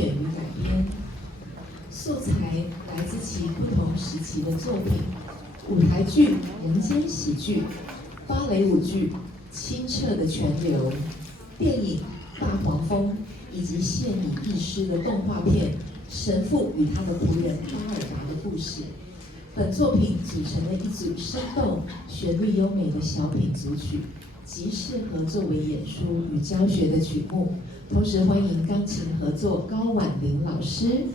选与改编，素材来自其不同时期的作品：舞台剧、人间喜剧、芭蕾舞剧、清澈的泉流、电影《大黄蜂》，以及现已遗失的动画片《神父与他的仆人巴尔达的故事》。本作品组成了一组生动、旋律优美的小品组曲，极适合作为演出与教学的曲目。同时欢迎钢琴合作高婉玲老师。